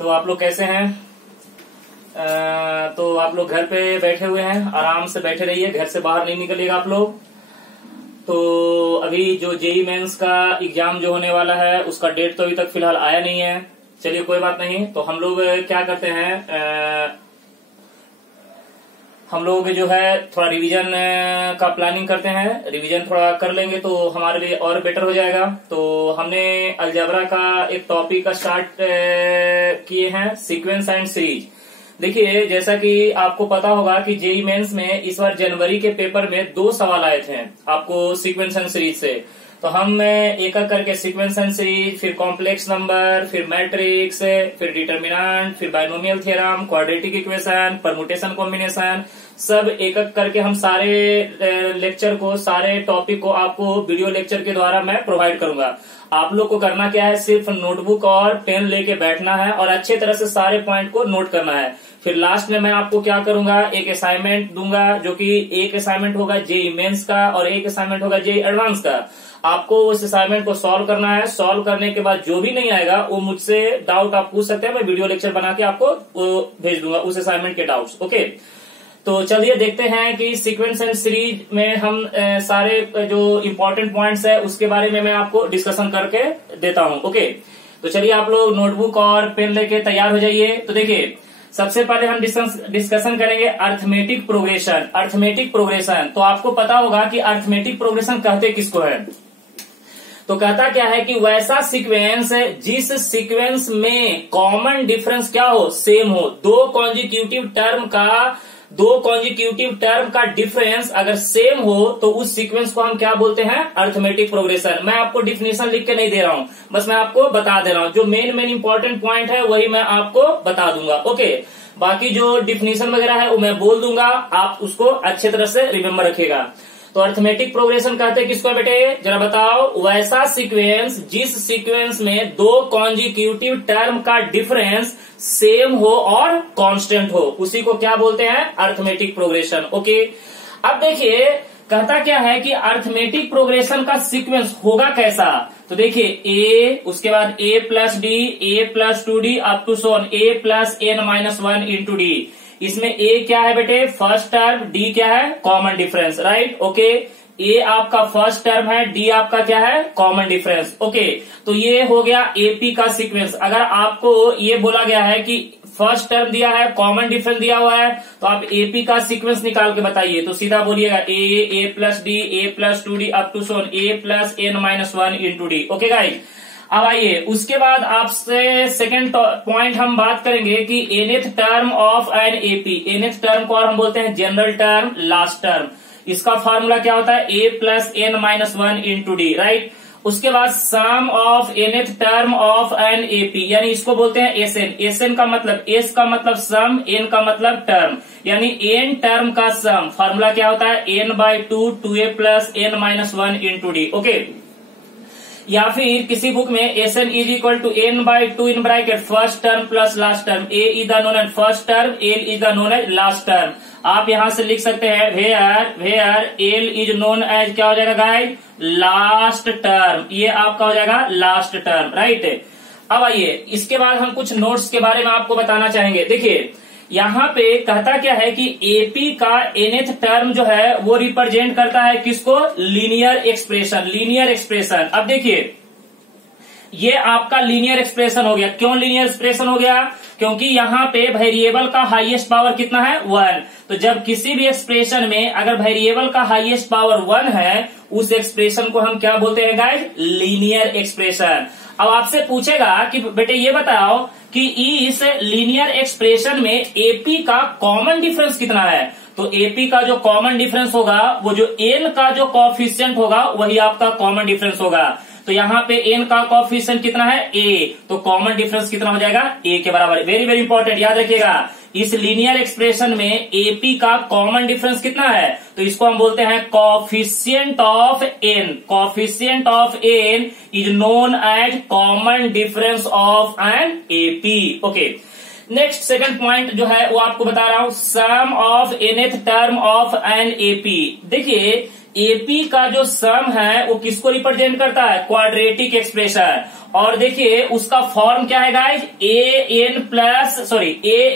तो आप लोग कैसे हैं? तो आप लोग घर पे बैठे हुए हैं, आराम से बैठे रहिए, घर से बाहर नहीं निकलिएगा आप लोग। तो अभी जो जेई मेंस का एग्जाम जो होने वाला है उसका डेट तो अभी तक फिलहाल आया नहीं है। चलिए कोई बात नहीं। तो हम लोग क्या करते हैं, हम लोग जो है थोड़ा रिवीजन का प्लानिंग करते हैं। रिवीजन थोड़ा कर लेंगे तो हमारे लिए और बेटर हो जाएगा। तो हमने अलजेब्रा का एक टॉपिक का स्टार्ट किए हैं, सीक्वेंस एंड सीरीज। देखिए, जैसा कि आपको पता होगा कि जेई मेंस में इस बार जनवरी के पेपर में 2 सवाल आए थे आपको सीक्वेंस एंड सीरीज से। तो हम एक एक करके सीक्वेंस एंड सीरीज, फिर कॉम्प्लेक्स नंबर, फिर मैट्रिक्स, फिर डिटर्मिनेंट, फिर binomial theorem, quadratic equation, permutation combination, सब एक एक करके हम सारे लेक्चर को, सारे टॉपिक को आपको वीडियो लेक्चर के द्वारा मैं प्रोवाइड करूंगा। आप लोग को करना क्या है, सिर्फ नोटबुक और पेन लेके बैठना है और अच्छे तरह से सारे पॉइंट को नोट करना है। फिर लास्ट में मैं आपको क्या करूंगा, एक असाइनमेंट दूंगा, जो कि एक असाइनमेंट होगा जेई मेंस का और एक असाइनमेंट होगा जेई एडवांस का। आपको उस असाइनमेंट को सॉल्व करना है। सॉल्व करने के बाद जो भी नहीं आएगा वो मुझसे डाउट आप पूछ सकते हैं, मैं वीडियो लेक्चर बना के आपको भेज दूंगा उस असाइनमेंट के डाउट्स। ओके, तो चलिए देखते हैं कि सीक्वेंस एंड सीरीज में हम सारे जो इम्पोर्टेंट पॉइंट्स है उसके बारे में मैं आपको डिस्कशन करके देता हूं। ओके, तो चलिए आप लोग नोटबुक और पेन लेके तैयार हो जाइए। तो देखिए, सबसे पहले हम डिस्कशन करेंगे अर्थमेटिक प्रोग्रेशन। अर्थमेटिक प्रोग्रेशन तो आपको पता होगा कि अर्थमेटिक प्रोग्रेशन कहते किसको है। तो कहता क्या है कि वैसा सीक्वेंस जिस सीक्वेंस में कॉमन डिफरेंस क्या हो, सेम हो। दो कॉन्जिक्यूटिव टर्म का डिफरेंस अगर सेम हो तो उस सीक्वेंस को हम क्या बोलते हैं, अर्थमेटिक प्रोग्रेशन। मैं आपको डिफिनेशन लिख के नहीं दे रहा हूं, बस मैं आपको बता दे रहा हूं। जो मेन इंपॉर्टेंट पॉइंट है वही मैं आपको बता दूंगा। ओके, बाकी जो डिफिनेशन वगैरह है वो मैं बोल दूंगा, आप उसको अच्छे तरह से रिमेम्बर रखिएगा। तो अर्थमेटिक प्रोग्रेशन कहते हैं किसको बेटे, जरा बताओ। वैसा सीक्वेंस जिस सीक्वेंस में 2 कॉन्जिक्यूटिव टर्म का डिफरेंस सेम हो और कांस्टेंट हो, उसी को क्या बोलते हैं, अर्थमेटिक प्रोग्रेशन। ओके, अब देखिए कहता क्या है कि अर्थमेटिक प्रोग्रेशन का सीक्वेंस होगा कैसा। तो देखिए ए, उसके बाद a plus d, a plus 2d up to so on a plus n-1 into d. इसमें ए क्या है बेटे, फर्स्ट टर्म, डी क्या है, कॉमन डिफरेंस, राइट। ओके, ए आपका फर्स्ट टर्म है, डी आपका क्या है, कॉमन डिफरेंस। ओके, तो ये हो गया एपी का सीक्वेंस। अगर आपको ये बोला गया है कि फर्स्ट टर्म दिया है, कॉमन डिफरेंस दिया हुआ है, तो आप एपी का सीक्वेंस निकाल के बताइए। तो सीधा बोलिएगा a plus d, a plus 2d up to so on a plus n-1 into d. Okay guys, अब आइए उसके बाद आपसे सेकंड पॉइंट हम बात करेंगे कि nth term of an AP. nth term को और हम बोलते हैं जनरल टर्म, लास्ट टर्म। इसका फॉर्मूला क्या होता है, a plus n-1 into d, right. उसके बाद sum of nth term of an AP, यानी इसको बोलते हैं एसएन। एसएन का मतलब, एस का मतलब सम, एन का मतलब टर्म, यानी एन टर्म का सम। फॉर्मूला क्या होता है, n/2 2a plus n-1 into d. Okay, या फिर किसी बुक में s n is equal to n/2 in bracket first term plus last term. A is the known as first term, l is the known as last term. आप यहां से लिख सकते हैं where l is known as क्या हो जाएगा guys, last term. ये आपका हो जाएगा लास्ट टर्म, राइट। अब आइए इसके बाद हम कुछ नोट्स के बारे में आपको बताना चाहेंगे। देखिए यहाँ पे कहता क्या है कि एपी का nth टर्म जो है वो रिप्रेजेंट करता है किसको, लीनियर एक्सप्रेशन। लीनियर एक्सप्रेशन, अब देखिए ये आपका लीनियर एक्सप्रेशन हो गया। क्यों लीनियर एक्सप्रेशन हो गया, क्योंकि यहाँ पे वेरिएबल का हाईएस्ट पावर कितना है, 1। तो जब किसी भी एक्सप्रेशन में अगर वेरिएबल का हाईएस्ट पावर 1 है, उस एक्सप्रेशन को हम क्या बोलते हैं गाइस, लीनियर एक्सप्रेशन। अब आपसे पूछेगा कि बेटे ये बताओ कि इस लीनियर एक्सप्रेशन में एपी का कॉमन डिफरेंस कितना है। तो एपी का जो कॉमन डिफरेंस होगा, वो जो एन का जो कोएफिशिएंट होगा वही आपका कॉमन डिफरेंस होगा। तो यहाँ पे एन का कोएफिशिएंट कितना है, ए, तो कॉमन डिफरेंस कितना हो जाएगा, ए के बराबर। वेरी वेरी इंपॉर्टेंट, याद रखिएगा इस लीनियर एक्सप्रेशन में एपी का कॉमन डिफरेंस कितना है, तो इसको हम बोलते हैं coefficient of n. Coefficient of n is known as common difference of an AP. Okay, next second point जो है वो आपको बता रहा हूं, sum of nth term of an AP. देखिए एपी का जो सम है वो किसको रिप्रेजेंट करता है, क्वाड्रेटिक एक्सप्रेशन। और देखिए उसका फॉर्म क्या है guys, a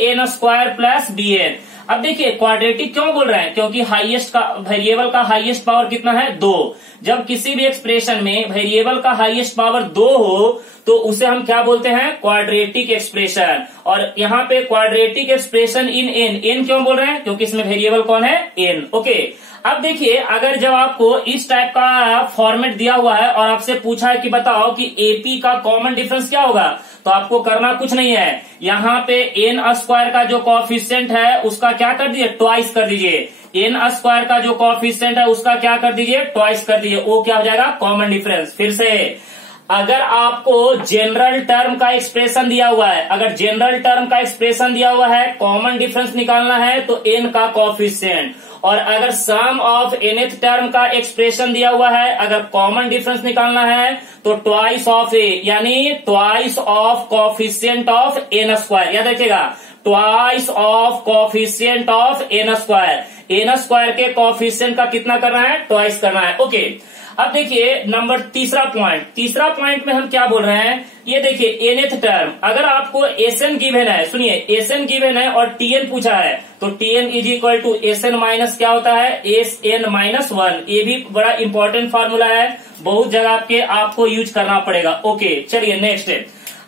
n square plus b n. अब देखिए क्वाड्रेटिक क्यों बोल रहे हैं, क्योंकि हाईएस्ट का वेरिएबल का हाईएस्ट पावर कितना है, 2। जब किसी भी एक्सप्रेशन में वेरिएबल का हाईएस्ट पावर 2 हो तो उसे हम क्या बोलते हैं, क्वाड्रेटिक एक्सप्रेशन। और यहाँ पे क्वाड्रेटिक एक्सप्रेशन इन एन क्यों बोल रहे हैं, क्योंकि इसमें वेरिएबल कौन है, एन। ओके, अब देखिए अगर जब आपको इस टाइप का फॉर्मेट दिया हुआ है और आपसे पूछा है कि बताओ कि एपी का कॉमन डिफरेंस क्या होगा, तो आपको करना कुछ नहीं है, यहाँ पे एन स्क्वायर का जो कोएफिशिएंट है उसका क्या कर दीजिए, ट्वाइस कर दीजिए। एन स्क्वायर का जो कोएफिशिएंट है उसका क्या कर दीजिए, ट्वाइस कर दीजिए। वो क्या हो जाएगा, कॉमन डिफरेंस। फिर से अगर आपको जनरल टर्म का एक्सप्रेशन दिया हुआ है, अगर जनरल टर्म का एक्सप्रेशन दिया हुआ है, कॉमन डिफरेंस निकालना है तो एन का कोएफिशिएंट। और अगर सम ऑफ nth टर्म का एक्सप्रेशन दिया हुआ है, अगर कॉमन डिफरेंस निकालना है तो ट्वाइस ऑफ ए, यानी twice of coefficient of n square. याद रखिएगा, twice of coefficient of n square. N square के कोएफिशिएंट का कितना करना है, ट्वाइस करना है। ओके, अब देखिए तीसरा पॉइंट में हम क्या बोल रहे हैं, ये देखिए nth टर्म, अगर आपको एसएन गिवन है, सुनिए एसएन गिवन है और टीएन पूछा है, तो t n is equal to s n minus क्या होता है, एसएन माइनस 1। ये भी बड़ा इंपॉर्टेंट फार्मूला है, बहुत जगह के आपको यूज करना पड़ेगा। ओके, चलिए नेक्स्ट।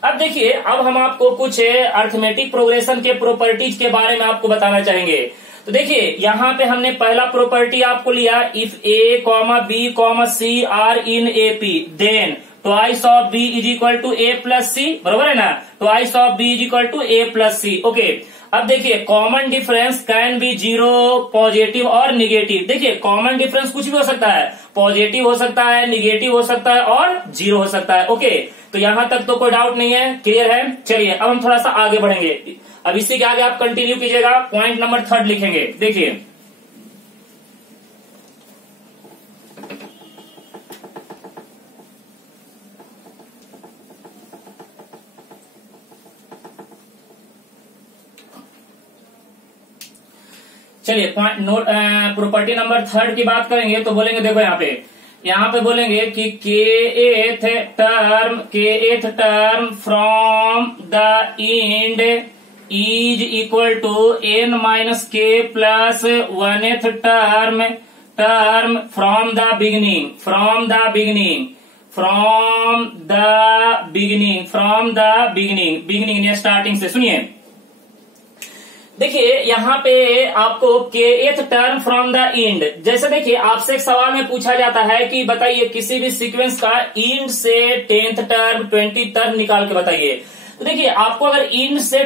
अब देखिए, अब हम आपको कुछ अरिथमेटिक प्रोग्रेशन के प्रॉपर्टीज के बारे में आपको बताना चाहेंगे। तो देखिए यहाँ पे हमने पहला प्रॉपर्टी आपको लिया, if a comma b comma c are in AP then twice of b is equal to a plus c, बरोबर है ना, twice of b is equal to a plus c. Okay, अब देखिए common difference can be 0, positive और negative. देखिए common difference कुछ भी हो सकता है, पॉजिटिव हो सकता है, निगेटिव हो सकता है और 0 हो सकता है। ओके, तो यहां तक तो कोई डाउट नहीं है, क्लियर है। चलिए अब हम थोड़ा सा आगे बढ़ेंगे, अब इसी के आगे आप कंटिन्यू कीजिएगा, पॉइंट नंबर 3 लिखेंगे। देखिए चलिए पॉइंट नोट प्रॉपर्टी नंबर 3 की बात करेंगे तो बोलेंगे, देखो यहाँ पे बोलेंगे कि kth term from the end is equal to n minus k plus 1th term from the beginning या स्टार्टिंग से। सुनिए देखिए यहाँ पे आपको kth term from the end, जैसे देखिए आपसे एक सवाल में पूछा जाता है कि बताइए किसी भी सीक्वेंस का इंड से 10th टर्म 20th टर्म निकाल के बताइए। तो देखिए आपको अगर इंड से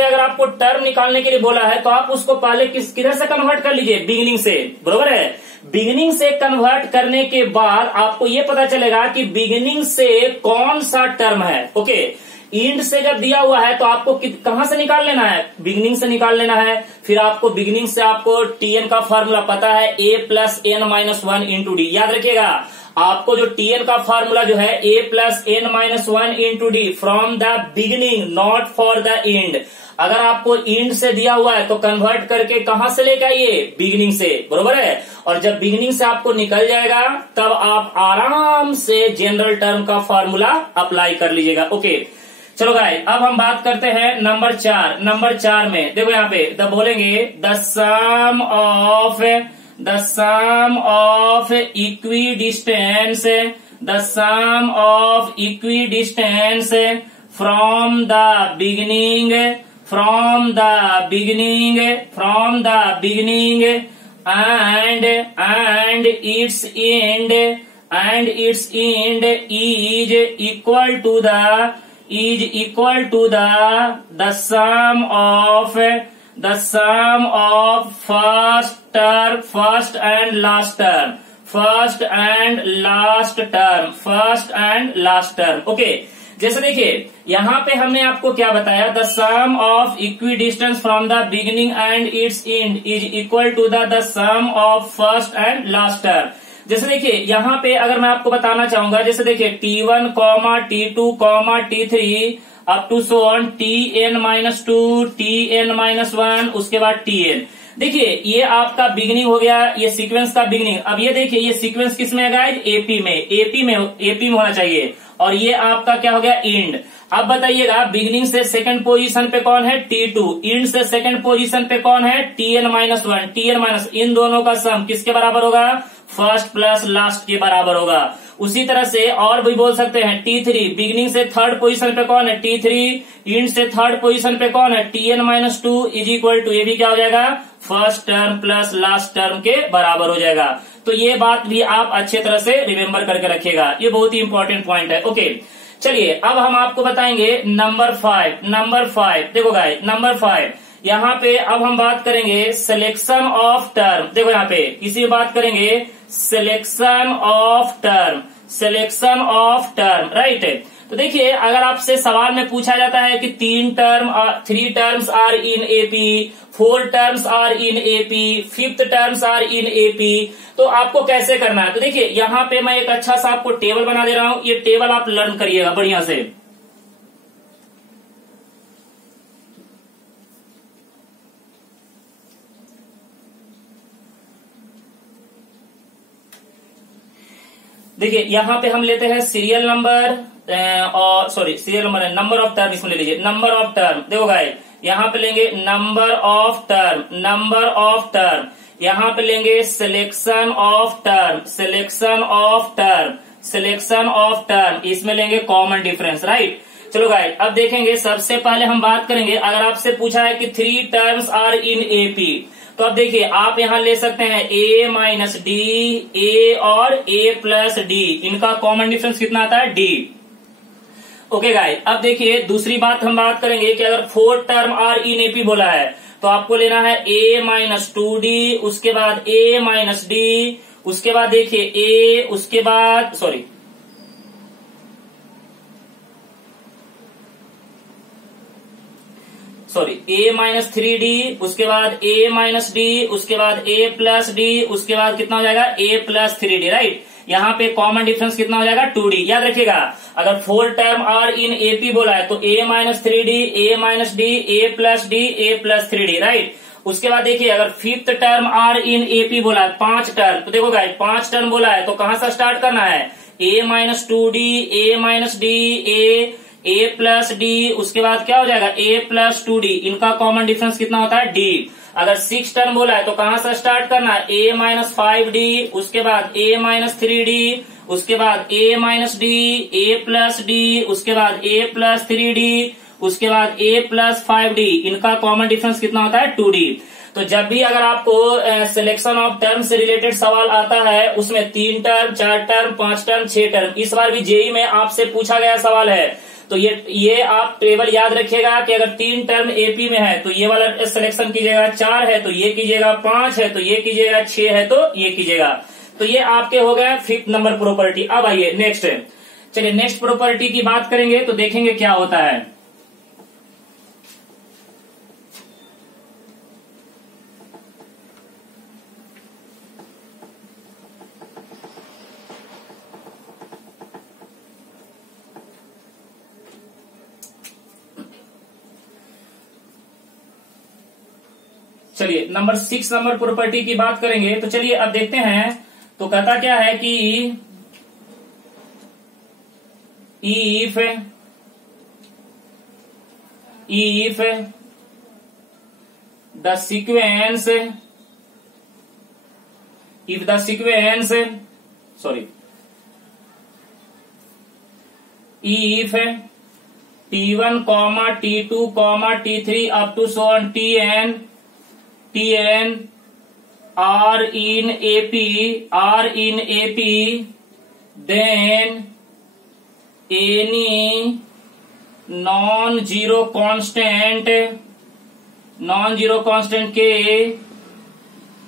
अगर आपको टर्म निकालने के लिए बोला है तो आप उसको पहले किधर से कन्वर्ट कर लीजिए, बिगिनिंग से, बरोबर है। बिगिनिंग से कन्वर्ट करने के बाद आपको ये पता चलेगा कि बिगिनिंग से कौन सा टर्म है। ओके, इंड से जब दिया हुआ है तो आपको कहां से निकाल लेना है, बिगिनिंग से निकाल लेना है। फिर आपको बिगिनिंग से आपको टीएन का फॉर्मूला पता है, a plus n minus 1 into d. याद रखिएगा आपको जो टीएन का फॉर्मूला जो है a plus n minus 1 into d from the beginning, not for the end. अगर आपको इंड से दिया हुआ है तो कन्वर्ट करके कहां से लेकर आइए, बिगिनिंग से, बरोबर है। और जब बिगिनिंग से आपको निकल जाएगा तब आप आराम से जनरल टर्म का फॉर्मूला अप्लाई कर लीजिएगा। ओके, चलो गाइस अब हम बात करते हैं नंबर 4 में। देखो यहाँ पे बोलेंगे the sum of equidistance from the beginning and its end is equal to the sum of first and last term। Okay, जैसे देखिए यहाँ पे हमने आपको क्या बताया, the sum of equidistance from the beginning and its end is equal to the sum of first and last term. जैसे देखिए यहाँ पे अगर मैं आपको बताना चाहूंगा, जैसे देखिए T1, T2, T3 up to so on Tn-2, Tn-1, उसके बाद Tn। देखिए ये आपका बिगनिंग हो गया, ये सीक्वेंस का बिगनिंग। अब ये देखिए ये सीक्वेंस किस में है गाइस, एपी में, एपी में होना चाहिए। और ये आपका क्या हो गया, इंड। अब बताइएगा बिगनिंग से सेकंड पोजीशन पे कौन है, T2, इंड से सेकंड पोजीशन पे कौन है, Tn-1, Tn- इन दोनों का सम किसके बराबर होगा, फर्स्ट प्लस लास्ट के बराबर होगा। उसी तरह से और भी बोल सकते हैं T3, बिगनिंग से थर्ड पोजीशन पे कौन है, T3, इंड से थर्ड पोजीशन पे कौन है, Tn-2 इज इक्वल टू, ये भी क्या हो जाएगा, first term plus last term के बराबर हो जाएगा। तो ये बात भी आप अच्छे तरह से रिमेम्बर करके रखिएगा, ये बहुत ही इंपॉर्टेंट पॉइंट है। ओके चलिए अब हम आपको बताएंगे नंबर 5। देखो गाइस नंबर 5 यहाँ पे अब हम बात करेंगे सिलेक्शन ऑफ टर्म। देखो यहाँ पे किसी बात करेंगे सिलेक्शन ऑफ टर्म राइट। तो देखिए अगर आपसे सवाल में पूछा जाता है कि 3 terms are in AP, 4 terms are in AP, 5th terms are in AP, तो आपको कैसे करना है। तो देखिए यहाँ पे मैं एक अच्छा सा आपको टेबल बना दे रहा हूं, ये टेबल आप लर्न करिएगा बढ़िया से। देखिए यहाँ पे हम लेते हैं सीरियल नंबर और सीरियल नंबर है, नंबर ऑफ टर्म इसमें ले लीजिए, नंबर ऑफ टर्म। देखो गाइस यहाँ पे लेंगे नंबर ऑफ टर्म, यहाँ पे लेंगे सिलेक्शन ऑफ टर्म, इसमें लेंगे कॉमन डिफरेंस राइट। चलो गाइस अब देखेंगे सबसे पहले हम बात करेंगे, अगर आपसे पूछा है कि 3 टर्म्स आर इन एपी, तो अब देखिए आप यहां ले सकते हैं a माइनस डी, ए और a प्लस डी, इनका कॉमन डिफरेंस कितना आता है, d। ओके गाइस अब देखिए दूसरी बात हम बात करेंगे कि अगर 4 टर्म आर इन एपी बोला है तो आपको लेना है a माइनस 2d, उसके बाद a माइनस डी, उसके बाद देखिए a, उसके बाद a माइनस 3d, उसके बाद a माइनस डी, उसके बाद a प्लस डी, उसके बाद कितना हो जाएगा a प्लस 3d राइट। यहाँ पे कॉमन डिफरेंस कितना हो जाएगा 2d। याद रखिएगा अगर 4 टर्म आर इन एपी बोला है तो a minus 3d, a minus D, a plus D, a plus 3d right. उसके बाद देखिए अगर 5th term are in AP बोला है 5 टर्म, तो देखो गाइस 5 टर्म बोला है तो कहां से स्टार्ट करना है, a minus 2d, a minus D, a plus D, उसके बाद क्या हो जाएगा a प्लस 2d, इनका कॉमन डिफरेंस कितना होता है d। अगर 6 टर्म बोला है तो कहां से स्टार्ट करना है, a माइनस 5d, उसके बाद a माइनस 3d, उसके बाद a minus D, a plus D, उसके बाद a प्लस 3d, उसके बाद a प्लस 5d, इनका कॉमन डिफरेंस कितना होता है 2d। तो जब भी अगर आपको सिलेक्शन ऑफ टर्म से रिलेटेड सवाल आता है उसमें 3 टर्म, 4 टर्म, 5 टर्म, 6 टर्म, इस बार भी जेई में आपसे पूछा गया सवाल है, तो ये आप टेबल याद रखिएगा कि अगर 3 टर्म एपी में है तो ये वाला सिलेक्शन कीजिएगा, 4 है तो ये कीजिएगा, 5 है तो ये कीजिएगा, 6 है तो ये कीजिएगा। तो ये आपके हो गया 5th नंबर प्रॉपर्टी। अब आइए नेक्स्ट, चलिए नेक्स्ट प्रॉपर्टी की बात करेंगे तो देखेंगे क्या होता है। चलिए नंबर 6 नंबर प्रॉपर्टी की बात करेंगे। तो चलिए अब देखते हैं, तो कहता क्या है कि if the sequence if T1, T2, T3 up to so on Tn are in AP, then any non-zero constant K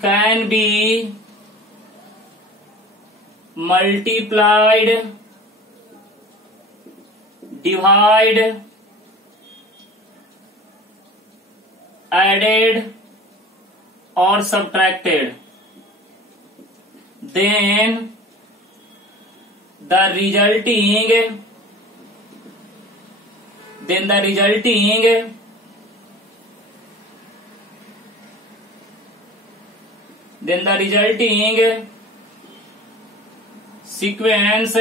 can be multiplied, divide, added or subtracted, then the resulting then the resulting sequence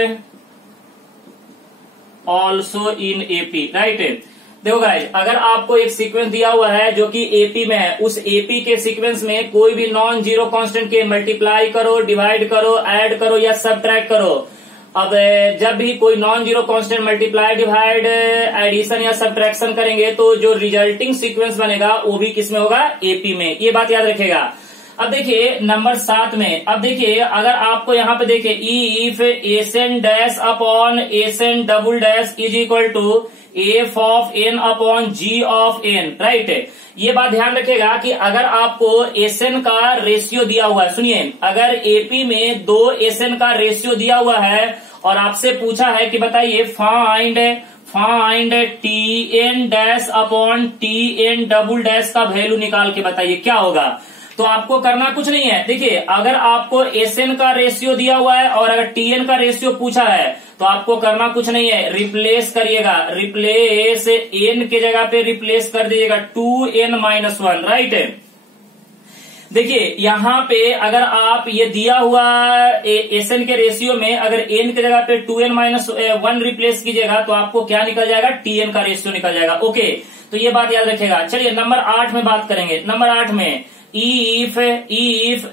also in AP, right. देखो guys, अगर आपको एक sequence दिया हुआ है जो कि AP में है, उस एपी के सीक्वेंस में कोई भी नॉन जीरो कांस्टेंट के मल्टीप्लाई करो, डिवाइड करो, ऐड करो या सबट्रैक्ट करो। अब जब भी कोई non zero constant multiply, divide, addition या सबट्रैक्शन करेंगे तो जो रिजल्टिंग सीक्वेंस बनेगा वो भी किसमें होगा, एपी में। ये बात याद रखेगा। अब देखिए नंबर 7 में, अब देखिए अगर आपको यहाँ पे देखिए if s n dash upon s n double dash is equal to f of n upon g of n, right. ये बात ध्यान रखेगा कि अगर आपको एसएन का रेशियो दिया हुआ है, सुनिए, अगर एपी में 2 एसएन का रेशियो दिया हुआ है और आपसे पूछा है कि बताइए find t n dash upon t n double dash का वैल्यू निकाल के बताइए क्या होगा। तो आपको करना कुछ नहीं है। देखिए अगर आपको एसएन का रेशियो दिया हुआ है और अगर टीएन का रेशियो पूछा है तो आपको करना कुछ नहीं है, रिप्लेस करिएगा, रिप्लेस एन के जगह पे रिप्लेस कर दीजिएगा 2n-1, राइट। देखिए यहाँ पे अगर आप ये दिया हुआ एसएन के रेशियो में अगर एन के जगह पे 2n-1 रिप्लेस कीजिएगा तो आपको क्या निकल जाएगा, टीएन का रेशियो निकल जाएगा। ओके, तो ये बात याद रखेगा। चलिए नंबर 8 में बात करेंगे। नंबर 8 में इफ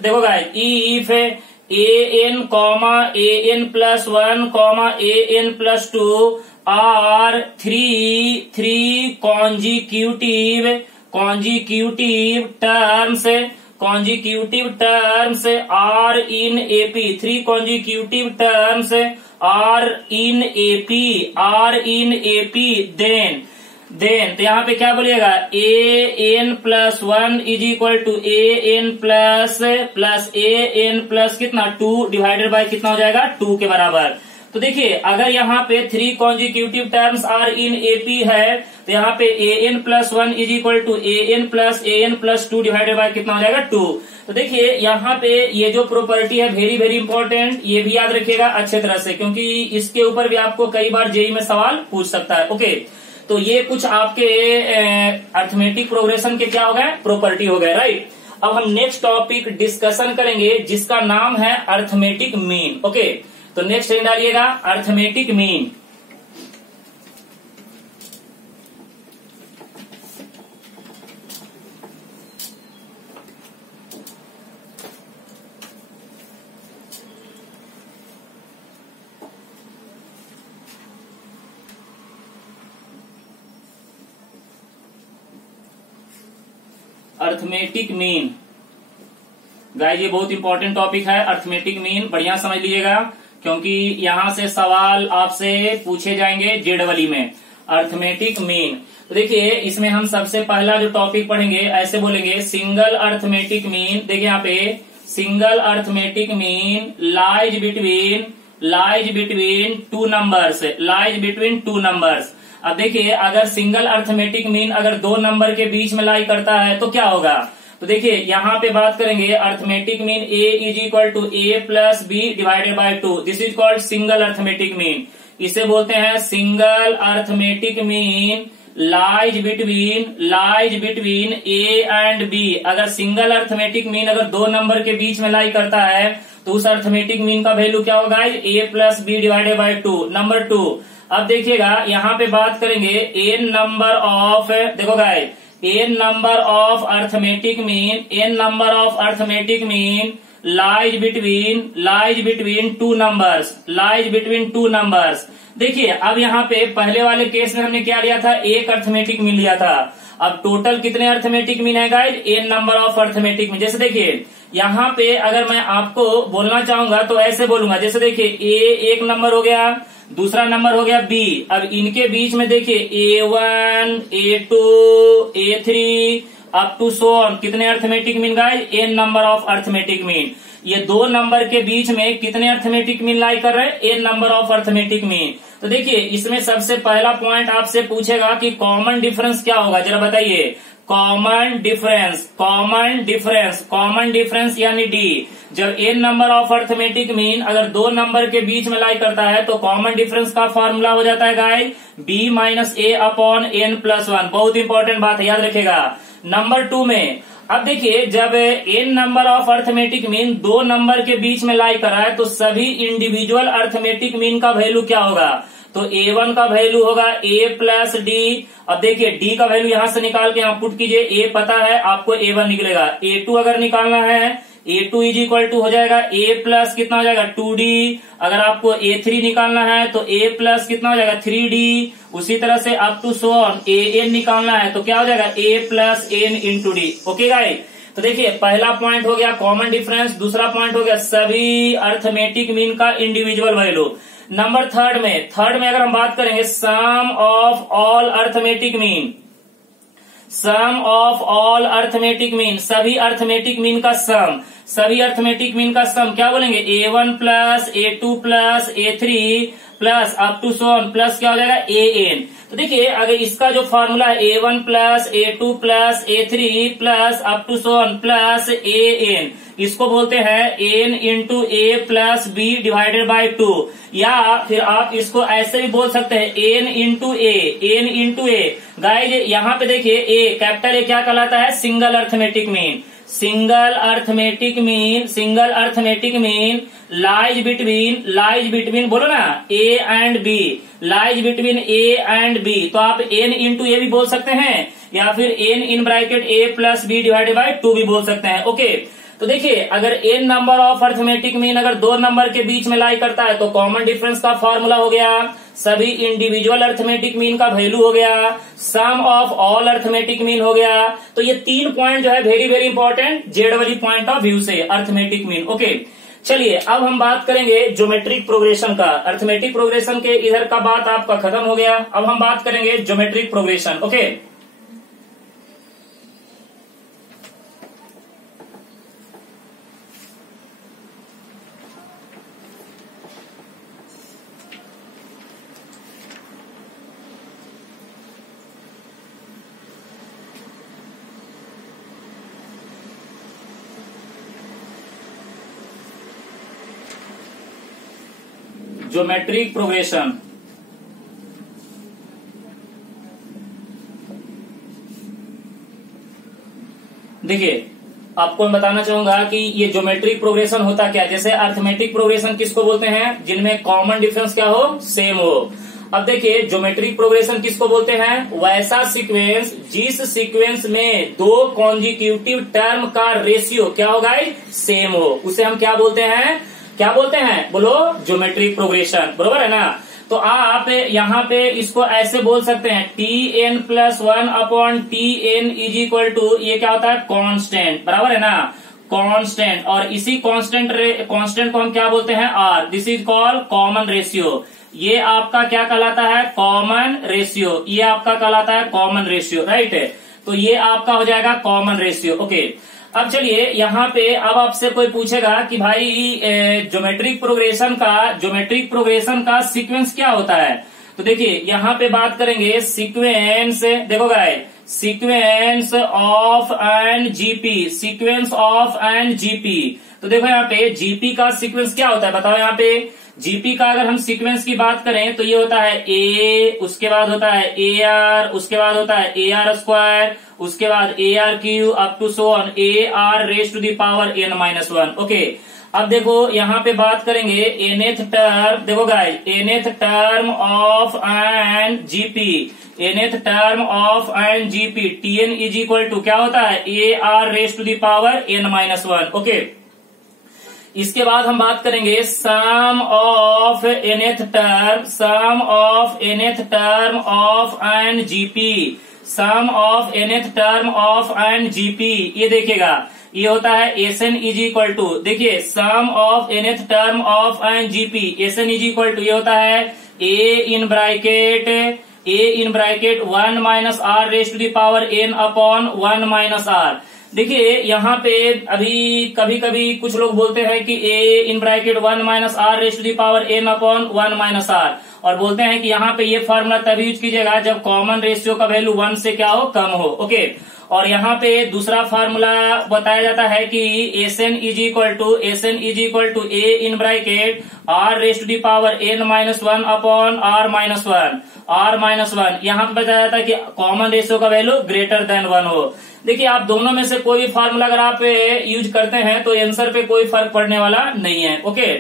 देखो guys, if an comma an plus 1 comma an plus 2 are 3 consecutive terms are in AP, 3 consecutive terms are in AP, then तो यहाँ पे क्या बोलिएगा, an plus 1 is equal to an plus an plus कितना 2 divided by कितना हो जाएगा 2 के बराबर। तो देखिए अगर यहाँ पे 3 consecutive terms are in AP है तो यहाँ पे an plus 1 is equal to an plus 2 divided by कितना हो जाएगा 2। तो देखिए यहाँ पे ये जो प्रॉपर्टी है वेरी वेरी इंपॉर्टेंट, ये भी याद रखिएगा अच्छे तरह से, क्योंकि इसके ऊपर भी आपको कई बार जेईई में सवाल पूछ सकता है। ओके, तो ये कुछ आपके अर्थमेटिक प्रोग्रेशन के क्या हो गए, प्रॉपर्टी हो गए, राइट। अब हम नेक्स्ट टॉपिक डिस्कशन करेंगे जिसका नाम है अर्थमेटिक मीन। ओके, तो नेक्स्ट डालिएगा arithmetic mean. Arithmetic mean guys, ये बहुत इंपॉर्टेंट टॉपिक है। अर्थमेटिक मीन बढ़िया समझ लीजिएगा, क्योंकि यहां से सवाल आपसे पूछे जाएंगे जेडवली में। अर्थमेटिक मीन, तो देखिए इसमें हम सबसे पहला जो टॉपिक पढ़ेंगे ऐसे बोलेंगे, सिंगल अर्थमेटिक मीन। देखिए यहाँ पे single arithmetic mean lies between two numbers. अब देखिए अगर सिंगल अर्थमेटिक मीन अगर 2 नंबर के बीच में लाई करता है तो क्या होगा। तो देखिए यहाँ पे बात करेंगे arithmetic mean a is equal to a plus b divided by 2, this is called single arithmetic mean. इसे बोलते हैं single arithmetic mean lies between a and b। अगर सिंगल अर्थमेटिक मीन अगर 2 नंबर के बीच में लाई करता है तो उस अर्थमेटिक मीन का वैल्यू क्या होगा, a plus b divided by 2। Number 2, अब देखिएगा यहाँ पे बात करेंगे n नंबर ऑफ, देखो guys, n number of arithmetic mean lies between two numbers. देखिए अब यहाँ पे पहले वाले केस में हमने क्या लिया था, एक अर्थमेटिक मीन लिया था। अब टोटल कितने अर्थमेटिक मीन है guys, n number of arithmetic mean. जैसे देखिए यहाँ पे अगर मैं आपको बोलना चाहूंगा तो ऐसे बोलूंगा, जैसे देखिए a एक नंबर हो गया, दूसरा नंबर हो गया b। अब इनके बीच में देखिए a1, a2, a3 up to so on, कितने arithmetic mean guys, n number of arithmetic mean. ये 2 नंबर के बीच में कितने अर्थमेटिक मीन लाई कर रहे हैं, n number of arithmetic mean. तो देखिए इसमें सबसे पहला पॉइंट आपसे पूछेगा कि कॉमन डिफरेंस क्या होगा, जरा बताइए। कॉमन डिफरेंस यानी डी। जब n number of arithmetic mean अगर 2 नंबर के बीच में लाई करता है तो कॉमन डिफरेंस का फॉर्मूला हो जाता है guys b minus a upon n plus 1। बहुत इंपॉर्टेंट बात है, याद रखेगा। नंबर 2 में अब देखिए जब n number of arithmetic mean दो नंबर के बीच में लाई करा है तो सभी इंडिविजुअल अर्थमेटिक मीन का वैल्यू क्या होगा, तो a1 का वैल्यू होगा a प्लस डी। अब देखिए d का वैल्यू यहां से निकाल के यहाँ पुट कीजिए, a पता है आपको a1 निकलेगा, a2 अगर निकालना है a2 इज इक्वल टू हो जाएगा a प्लस कितना हो जाएगा 2d। अगर आपको a3 निकालना है तो a प्लस कितना हो जाएगा 3d। उसी तरह से up to so on an निकालना है तो क्या हो जाएगा a plus n into d. Okay guys, तो देखिए पहला पॉइंट हो गया कॉमन डिफरेंस, दूसरा पॉइंट हो गया सभी अर्थमेटिक मीन का इंडिविजुअल वैल्यू। नंबर थर्ड में अगर हम बात करेंगे sum of all arithmetic mean, sum of all arithmetic mean, सभी अर्थमेटिक मीन का सम, सभी अर्थमेटिक मीन का सम क्या बोलेंगे a1 plus a2 plus a3 plus up to so on plus क्या हो जाएगा an। तो देखिए अगर इसका जो फॉर्मूला है a1 plus a2 plus a3 plus up to so on plus an, इसको बोलते हैं n into a plus b divided by 2, या फिर आप इसको ऐसे भी बोल सकते हैं n into a, n into a। Guys यहाँ पे देखिए a कैपिटल A क्या कहलाता है, single arithmetic mean, single arithmetic mean, single arithmetic mean lies between बोलो ना a and b, lies between a and b। तो आप n इंटू a भी बोल सकते हैं या फिर n in bracket a plus b divided by 2 भी बोल सकते हैं। ओके, तो देखिए अगर n number of arithmetic mean अगर दो नंबर के बीच में लाई करता है तो कॉमन डिफरेंस का फॉर्मूला हो गया, सभी इंडिविजुअल अर्थमेटिक मीन का वैल्यू हो गया, सम ऑफ ऑल अर्थमेटिक मीन हो गया। तो ये 3 पॉइंट जो है वेरी वेरी इंपॉर्टेंट जेड वाली पॉइंट ऑफ व्यू से अर्थमेटिक मीन। ओके, चलिए अब हम बात करेंगे ज्योमेट्रिक प्रोग्रेशन का। अर्थमेटिक प्रोग्रेशन के इधर का बात आपका खत्म हो गया, अब हम बात करेंगे geometric progression. Okay, geometric progression, देखिए आपको मैं बताना चाहूंगा कि ये ज्योमेट्रिक प्रोग्रेशन होता क्या है। जैसे अर्थमेटिक प्रोग्रेशन किसको बोलते हैं, जिनमें कॉमन डिफरेंस क्या हो, सेम हो। अब देखिए ज्योमेट्रिक प्रोग्रेशन किसको बोलते हैं, वैसा सीक्वेंस जिस सीक्वेंस में दो कॉन्जिक्यूटिव टर्म का रेशियो क्या होगा, सेम हो, उसे हम क्या बोलते हैं, क्या बोलते हैं, बोलो ज्योमेट्रिक प्रोग्रेशन, बरोबर है ना। तो आप यहाँ पे इसको ऐसे बोल सकते हैं tn plus 1 upon tn is equal to, ये क्या होता है, कांस्टेंट, बराबर है ना, कांस्टेंट। और इसी कांस्टेंट को हम क्या बोलते हैं, r, this is called common ratio. ये आपका क्या कहलाता है, कॉमन रेशियो, ये आपका कहलाता है कॉमन रेशियो, राइट। तो ये आपका हो जाएगा कॉमन रेशियो। ओके, अब चलिए यहाँ पे अब आपसे कोई पूछेगा कि भाई ज्योमेट्रिक प्रोग्रेशन का सीक्वेंस क्या होता है। तो देखिए यहाँ पे बात करेंगे सीक्वेंस, देखो guys, sequence of an GP, sequence of an GP. तो देखो यहाँ पे जीपी का सीक्वेंस क्या होता है, बताओ। यहाँ पे जीपी का अगर हम सीक्वेंस की बात करें तो ये होता है ए, उसके बाद होता है ए आर, उसके बाद होता है ए आर स्क्वायर, उसके बाद a r cube up to so on a r raise to the power n minus 1। Okay, अब देखो यहाँ पे बात करेंगे एनेथ टर्म, देखो guys, nth term of an GP, nth term of an GP tn is equal to क्या होता है, a r raise to the power n minus 1। Okay, इसके बाद हम बात करेंगे sum of nth term, sum of nth term of an GP, sum of nth term of an GP. ये देखिएगा ये होता है एसएन इज इक्वल टू, देखिए sum of nth term of an GP, sn is equal to ये होता है a in bracket 1 minus r raise to the power n upon 1 minus r. देखिए यहाँ पे अभी कभी कभी कुछ लोग बोलते हैं कि a in bracket 1 minus r raise to the power n upon 1 minus r, और बोलते हैं कि यहाँ पे ये फॉर्मूला तभी यूज कीजिएगा जब कॉमन रेशियो का वैल्यू 1 से क्या हो, कम हो। ओके, और यहाँ पे दूसरा फार्मूला बताया जाता है कि s n is equal to a in bracket r raise to the power n minus 1 upon r minus 1। यहाँ पे बताया जाता है कि कॉमन रेशियो का वैल्यू ग्रेटर देन 1 हो। देखिए आप दोनों में से कोई भी फार्मूला अगर आप यूज करते हैं तो आंसर पे कोई फर्क पड़ने वाला नहीं है। ओके,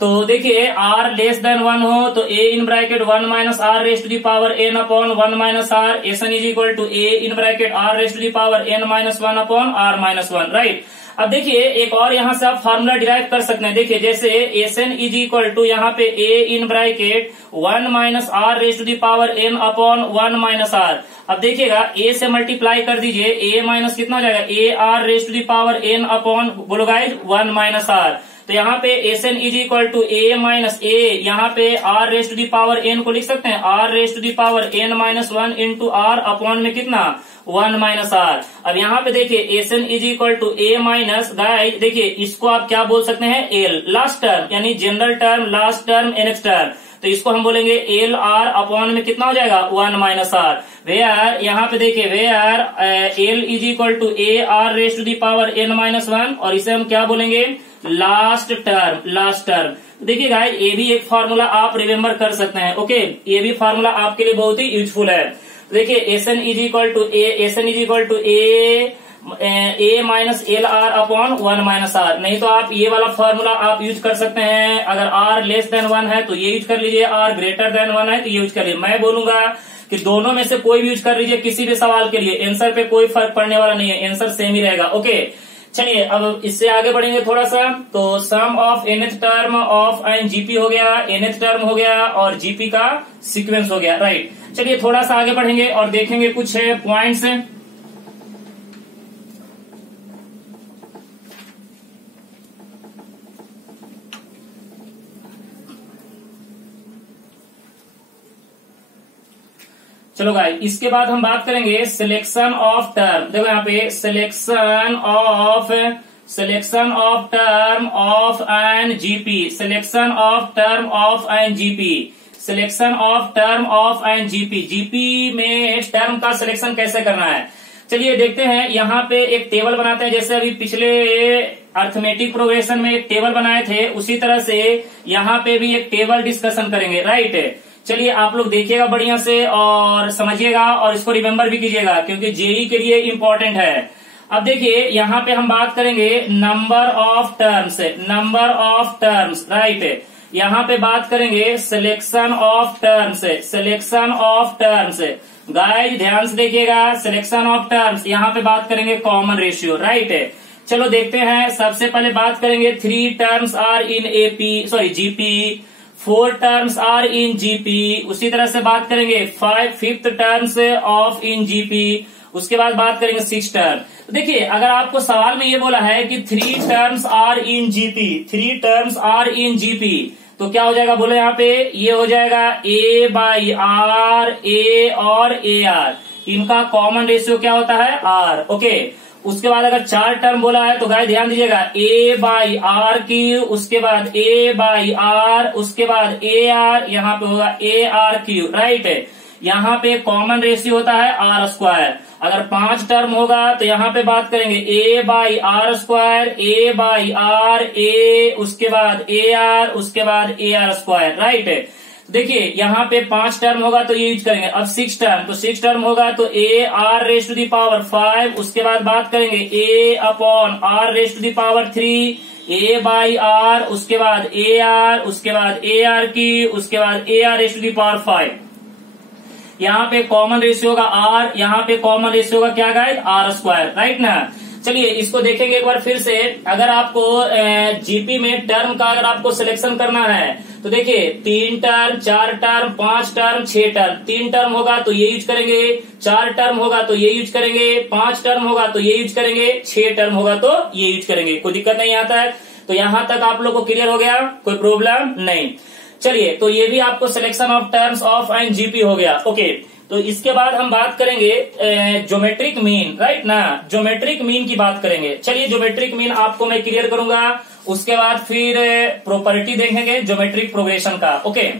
तो देखिए r लेस देन 1 हो तो a in bracket 1 minus r raise to the power n upon 1 minus r, s n is equal to a in bracket r raise to the power n minus 1 upon r minus 1, right. अब देखिए एक और यहाँ से आप formula derive कर सकते हैं। देखिए जैसे एसन इज इक्वल टू यहाँ पे a in bracket 1 minus r raise to the power n upon 1 minus r. अब देखिएगा a से मल्टीप्लाई कर दीजिए, a माइनस कितना हो जाएगा a r raise to the power n upon बोलो गाइज 1 माइनस आर। तो यहाँ पे sn is equal to a minus a, यहाँ पे r raise to the power n को लिख सकते हैं r raise to the power n minus 1 into r upon में कितना 1 माइनस r। अब यहाँ पे देखिए sn is equal to a minus, guys देखिए इसको आप क्या बोल सकते हैं l, लास्ट टर्म यानी general term, last term, nth term, तो इसको हम बोलेंगे एल आर अपॉन में कितना हो जाएगा 1 माइनस आर। वेयर यहाँ पे देखिए where l is equal to a r raise to the power n minus 1, और इसे हम क्या बोलेंगे लास्ट टर्म, लास्ट टर्म। देखिए गाइस ये भी एक फार्मूला आप रिमेम्बर कर सकते हैं। ओके, ये भी फार्मूला आपके लिए बहुत ही यूजफुल है। देखिए sn is equal to a, sn is equal to a minus l r upon 1 minus r. नहीं तो आप ये वाला फॉर्मूला आप यूज कर सकते हैं, अगर आर लेस देन 1 है तो ये यूज कर लीजिए, आर ग्रेटर देन 1 है तो ये यूज कर लीजिए। मैं बोलूंगा कि दोनों में से कोई भी यूज कर लीजिए किसी भी सवाल के लिए, आंसर पे कोई फर्क पड़ने वाला नहीं है, आंसर सेम ही रहेगा। ओके चलिए अब इससे आगे बढ़ेंगे थोड़ा सा। तो sum of nth term of an GP हो गया, nth टर्म हो गया और जीपी का सीक्वेंस हो गया, राइट। चलिए थोड़ा सा आगे बढ़ेंगे और देखेंगे कुछ पॉइंट्स। चलो गाइस इसके बाद हम बात करेंगे सिलेक्शन ऑफ टर्म। देखो यहाँ पे selection of term of an GP, selection of term of an GP, selection of term of an GP. GP में टर्म का सिलेक्शन कैसे करना है, चलिए देखते हैं। यहाँ पे एक टेबल बनाते हैं, जैसे अभी पिछले अर्थमेटिक प्रोग्रेशन में एक टेबल बनाए थे, उसी तरह से यहाँ पे भी एक टेबल डिस्कशन करेंगे, राइट। चलिए आप लोग देखिएगा बढ़िया से और समझिएगा और इसको रिमेम्बर भी कीजिएगा क्योंकि जेई के लिए इम्पोर्टेंट है। अब देखिए यहाँ पे हम बात करेंगे number of terms, number of terms, right. यहाँ पे बात करेंगे selection of terms, selection of terms. Guys ध्यान से देखिएगा, सिलेक्शन ऑफ टर्म्स, यहाँ पे बात करेंगे कॉमन रेशियो, राइट। चलो देखते हैं, सबसे पहले बात करेंगे 3 terms are in AP, sorry GP, 4 terms are in GP. उसी तरह से बात करेंगे 5th terms of in GP. उसके बाद बात करेंगे 6 टर्म। तो देखिए अगर आपको सवाल में ये बोला है कि 3 terms are in GP, 3 terms are in GP, तो क्या हो जाएगा बोलो, यहाँ पे ये हो जाएगा a बाई आर, ए और ए आर, इनका कॉमन रेशियो क्या होता है r। ओके उसके बाद अगर 4 टर्म बोला है तो गाइस ध्यान दीजिएगा, a बाई आर क्यू, उसके बाद a बाई आर, उसके बाद ए आर, यहाँ पे होगा ए आर क्यू, राइट। यहाँ पे कॉमन रेशियो होता है आर स्क्वायर। अगर 5 टर्म होगा तो यहाँ पे बात करेंगे a by r square, a by r, a, उसके बाद ए आर, उसके बाद ए आर स्क्वायर, राइट। देखिए यहाँ पे 5 टर्म होगा तो ये यूज करेंगे। अब 6 टर्म, तो 6 टर्म होगा तो a r raise to the power 5, उसके बाद बात करेंगे a upon r raise to the power 3, a by r, उसके बाद ए आर, उसके बाद ए आर की, उसके बाद a r raise to the power 5। यहाँ पे कॉमन रेशियो होगा r, यहाँ पे कॉमन रेशियो होगा क्या गाइस आर स्क्वायर, राइट ना। चलिए इसको देखेंगे एक बार फिर से। अगर आपको जीपी में टर्म का अगर आपको सिलेक्शन करना है तो देखिए 3 term, 4 term, 5 term, 6 term. 3 term होगा तो ये यूज करेंगे, 4 टर्म होगा तो ये यूज करेंगे, 5 टर्म होगा तो ये यूज करेंगे, 6 टर्म होगा तो ये यूज करेंगे। कोई दिक्कत नहीं आता है। तो यहाँ तक आप लोग को क्लियर हो गया, कोई प्रॉब्लम नहीं। चलिए तो ये भी आपको selection of terms of an GP हो गया। ओके तो इसके बाद हम बात करेंगे ज्योमेट्रिक मीन, राइट ना, ज्योमेट्रिक मीन की बात करेंगे। चलिए ज्योमेट्रिक मीन आपको मैं क्लियर करूंगा, उसके बाद फिर प्रॉपर्टी देखेंगे ज्योमेट्रिक प्रोग्रेशन का। ओके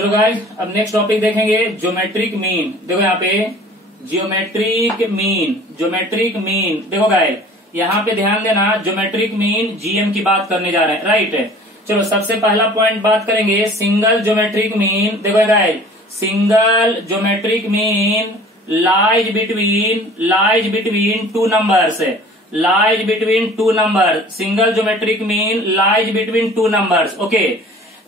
चलो गाइस, अब नेक्स्ट टॉपिक देखेंगे ज्योमेट्रिक मीन। देखो यहाँ पे ज्योमेट्रिक मीन देखो गाइस, यहाँ पे ध्यान देना, ज्योमेट्रिक मीन जीएम की बात करने जा रहे हैं, राइट। चलो सबसे पहला पॉइंट बात करेंगे सिंगल ज्योमेट्रिक मीन। देखो guys, single geometric mean lies between two numbers, lies between to number. Single geometric mean lies between two numbers, okay.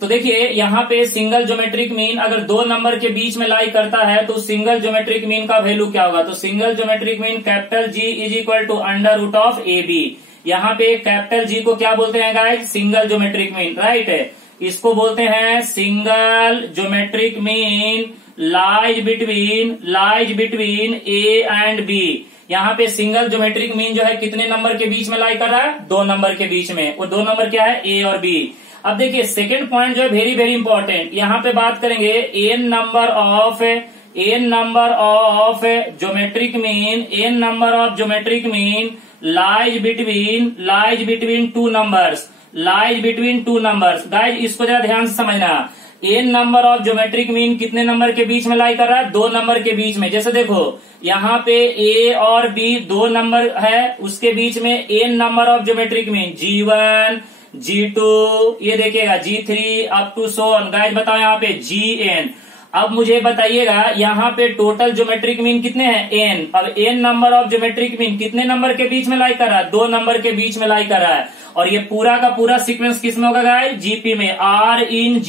तो देखिए यहाँ पे सिंगल ज्योमेट्रिक मीन अगर दो नंबर के बीच में लाई करता है तो सिंगल ज्योमेट्रिक मीन का वैल्यू क्या होगा? तो single geometric mean capital g is equal to under root of a b. यहाँ पे कैपिटल जी को क्या बोलते हैं guys? Single geometric mean, right है। इसको बोलते हैं single geometric mean lies between a and b. यहाँ पे सिंगल ज्योमेट्रिक मीन जो है कितने नंबर के बीच में लाई कर रहा है? दो नंबर के बीच में। वो दो नंबर क्या है? ए और बी। अब देखिए सेकंड पॉइंट जो है वेरी वेरी इंपॉर्टेंट, यहाँ पे बात करेंगे n number of geometric mean lies between two numbers, guys इसको जरा ध्यान से समझना। N number of geometric mean कितने नंबर के बीच में लाई कर रहा है? दो नंबर के बीच में। जैसे देखो यहाँ पे ए और बी दो नंबर है, उसके बीच में n number of geometric mean G1 G2 ये देखिएगा G3 up to so on. Guys बताओ यहाँ पे Gn। अब मुझे बताइएगा यहाँ पे टोटल ज्योमेट्रिक मीन कितने हैं? n। अब n number of geometric mean कितने नंबर के बीच में लाई कर रहा है? दो नंबर के बीच में लाई कर रहा है। और ये पूरा का पूरा सीक्वेंस किस में होगा गाइस? जीपी में। R in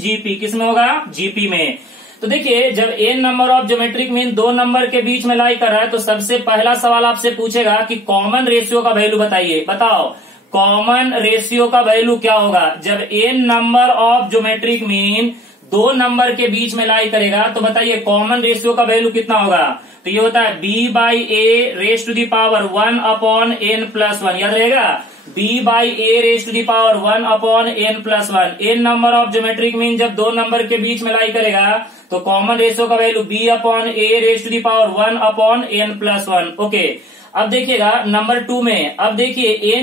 GP किस में होगा? जीपी में। तो देखिए जब n number of geometric mean दो नंबर के बीच में लाई कर रहा है तो सबसे पहला सवाल आपसे पूछेगा कि कॉमन रेशियो का वैल्यू बताइए। बताओ कॉमन रेशियो का वैल्यू क्या होगा? जब n number of geometric mean दो नंबर के बीच में लाई करेगा तो बताइए कॉमन रेशियो का वैल्यू कितना होगा? तो ये होता है b by a raise to the power 1 upon n plus 1। याद रहेगा, b by a raise to the power 1 upon n plus 1। n number of geometric mean जब दो नंबर के बीच में लाई करेगा तो कॉमन रेशियो का value b upon a raise to the power 1 upon n plus 1, okay. अब देखिएगा नंबर 2 में, अब देखिए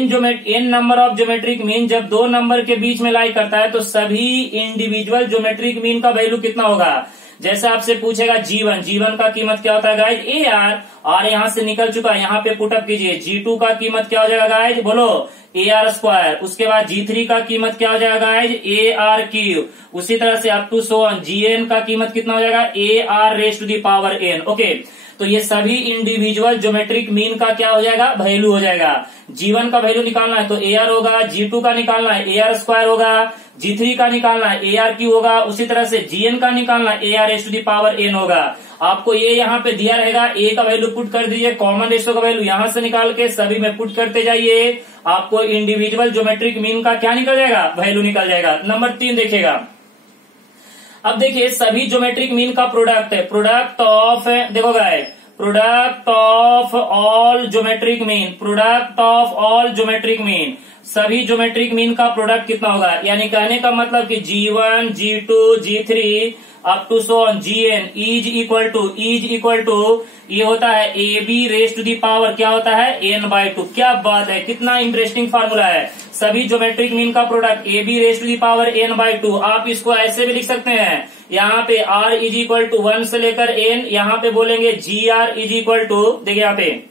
n number of geometric mean जब दो नंबर के बीच में लाई करता है तो सभी इंडिविजुअल ज्योमेट्रिक मीन का वैल्यू कितना होगा? जैसे आपसे पूछेगा G1 का कीमत क्या होता है गाइज? AR, और यहाँ से निकल चुका है, यहाँ पे पुटअप कीजिए। G2 का कीमत क्या हो जाएगा गाइज? बोलो AR स्क्वायर। उसके बाद G3 का कीमत क्या हो जाएगा गाइज? AR cube. उसी तरह से up to so on Gn का कीमत कितना हो जाएगा? AR raise to the power n, okay. तो ये सभी इंडिविजुअल ज्योमेट्रिक मीन का क्या हो जाएगा? वैल्यू हो जाएगा। G1 का वैल्यू निकालना है तो AR होगा, G2 का निकालना है AR स्क्वायर होगा, G3 का निकालना है AR क्यू होगा, उसी तरह से Gn का निकालना है AR raise to the power n होगा। आपको ये यहाँ पे दिया रहेगा, A का वैल्यू पुट कर दीजिए, कॉमन रेशियो का वैल्यू यहाँ से निकाल के सभी में पुट करते जाइए, आपको इंडिविजुअल ज्योमेट्रिक मीन का क्या निकल जाएगा? वैल्यू निकल जाएगा। नंबर 3 देखिएगा। अब देखिए सभी ज्योमेट्रिक मीन का प्रोडक्ट है, प्रोडक्ट ऑफ, देखो guys, product of all geometric mean, सभी ज्योमेट्रिक मीन का प्रोडक्ट कितना होगा? यानी कहने का मतलब कि G1 G2 G3 up to so on Gn is equal to ये होता है AB raise to the power क्या होता है? n/2। क्या बात है, कितना इंटरेस्टिंग फार्मूला है। सभी ज्योमेट्रिक मीन का product AB raise to the power n/2। आप इसको ऐसे भी लिख सकते हैं, यहाँ पे R इज इक्वल टू 1 से लेकर n, यहाँ पे बोलेंगे GR इज इक्वल टू, देखिए यहाँ पे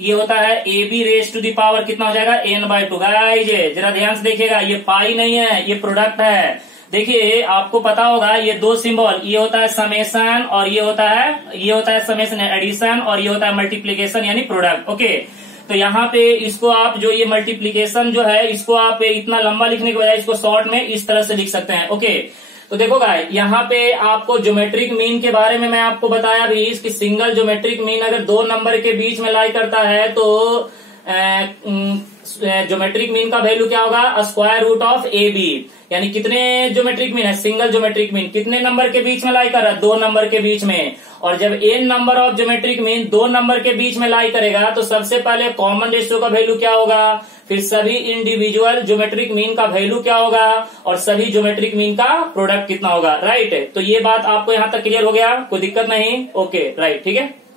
ये होता है AB raise to the power कितना हो जाएगा? n/2। गाइस जरा ध्यान से देखिएगा, ये पाई नहीं है, ये प्रोडक्ट है। देखिए आपको पता होगा ये दो सिंबल, ये होता है समेशन और ये होता है समेशन एडिशन और ये होता है मल्टीप्लीकेशन यानी प्रोडक्ट, ओके। तो यहाँ पे इसको आप जो ये मल्टीप्लीकेशन जो है इसको आप इतना लंबा लिखने के बजाय इसको शॉर्ट में इस तरह से लिख सकते हैं, ओके। तो देखो गाइस यहाँ पे आपको ज्योमेट्रिक मीन के बारे में मैं आपको बताया भी, इसकी सिंगल ज्योमेट्रिक मीन अगर दो नंबर के बीच में लाई करता है तो ज्योमेट्रिक मीन का वैल्यू क्या होगा? Square root of AB। यानी कितने ज्योमेट्रिक मीन है? सिंगल ज्योमेट्रिक मीन कितने नंबर के बीच में लाई कर रहा है? दो नंबर के बीच में। और जब n number of geometric mean दो नंबर के बीच में लाई करेगा तो सबसे पहले कॉमन रेशियो का वैल्यू क्या होगा, फिर सभी इंडिविजुअल ज्योमेट्रिक मीन का वैल्यू क्या होगा और सभी ज्योमेट्रिक मीन का प्रोडक्ट कितना होगा, राइट। तो ये बात आपको यहाँ तक क्लियर हो गया? कोई दिक्कत नहीं? ओके, राइट, ठीक है।